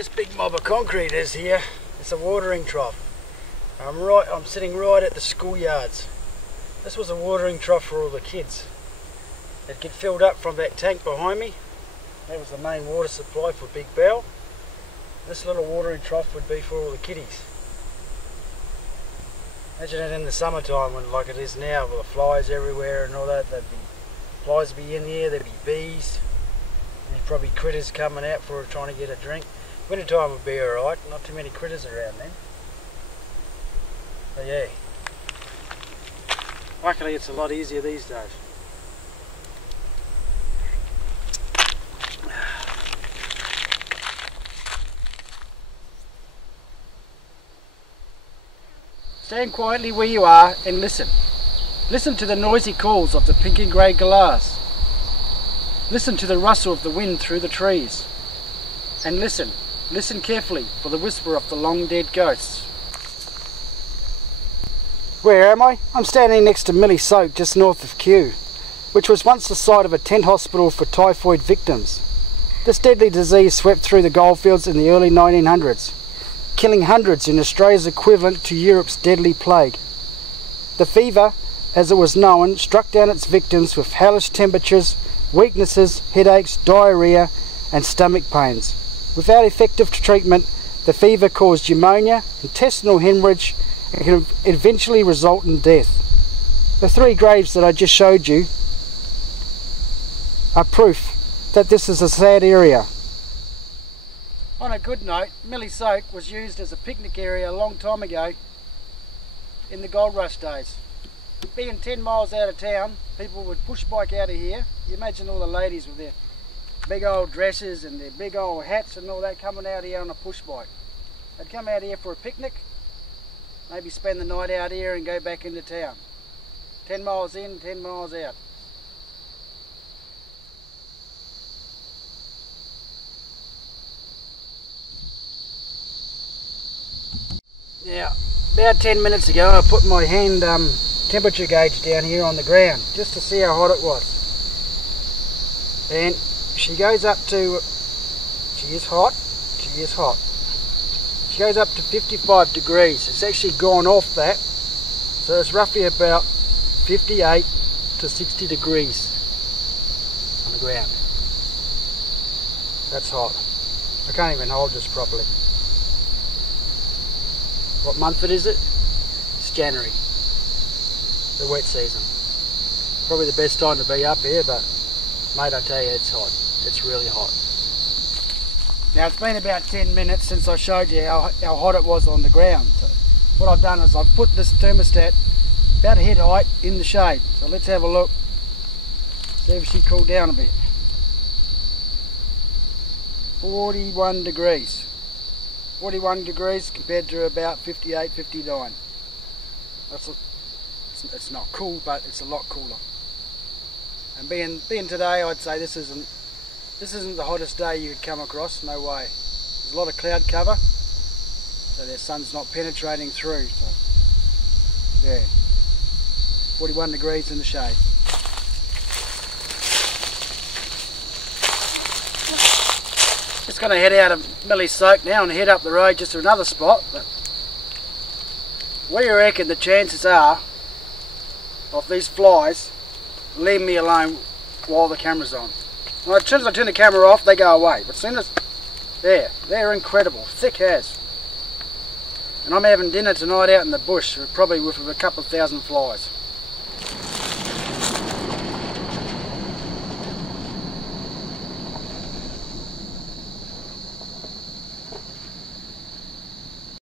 this big mob of concrete is here, it's a watering trough. I'm sitting right at the schoolyards. This was a watering trough for all the kids. It'd get filled up from that tank behind me. That was the main water supply for Big Bell. This little watering trough would be for all the kiddies. Imagine it in the summertime when, like it is now, with the flies everywhere and all that. Flies would be in here, there'd be bees. There's probably critters coming out for trying to get a drink. Winter time would be alright, not too many critters around then. But yeah, luckily it's a lot easier these days. Stand quietly where you are and listen. Listen to the noisy calls of the pink and grey galahs. Listen to the rustle of the wind through the trees. And listen carefully for the whisper of the long dead ghosts. Where am I? I'm standing next to Millie Soak just north of Kew, which was once the site of a tent hospital for typhoid victims. This deadly disease swept through the goldfields in the early 1900s, killing hundreds in Australia's equivalent to Europe's deadly plague. The fever, as it was known, struck down its victims with hellish temperatures, weaknesses, headaches, diarrhoea and stomach pains. Without effective treatment, the fever caused pneumonia, intestinal hemorrhage and can eventually result in death. The 3 graves that I just showed you are proof that this is a sad area. On a good note, Millie Soak was used as a picnic area a long time ago in the gold rush days. Being 10 miles out of town, people would push bike out of here. You imagine all the ladies with their big old dresses and their big old hats and all that coming out here on a push bike. They'd come out here for a picnic, maybe spend the night out here and go back into town. 10 miles in, 10 miles out. Now, about 10 minutes ago I put my hand temperature gauge down here on the ground just to see how hot it was. And she goes up to, she is hot. She goes up to 55 degrees. It's actually gone off that. So it's roughly about 58 to 60 degrees on the ground. That's hot. I can't even hold this properly. What month is it? It's January. The wet season. Probably the best time to be up here, but mate, I tell you, it's hot. It's really hot. Now it's been about 10 minutes since I showed you how hot it was on the ground. So what I've done is I've put this thermostat about head height in the shade. So let's have a look. See if she cooled down a bit. 41 degrees. 41 degrees compared to about 58, 59. It's not cool, but it's a lot cooler. And being today, I'd say this isn't the hottest day you could come across. No way. There's a lot of cloud cover, so the sun's not penetrating through. So yeah, 41 degrees in the shade. Just going to head out of Millie Soak now and head up the road just to another spot. But what do you reckon the chances are of these flies leaving me alone while the camera's on? Well, as soon as I turn the camera off, they go away. But as soon as they're incredible, thick as. And I'm having dinner tonight out in the bush, probably with a couple of thousand flies.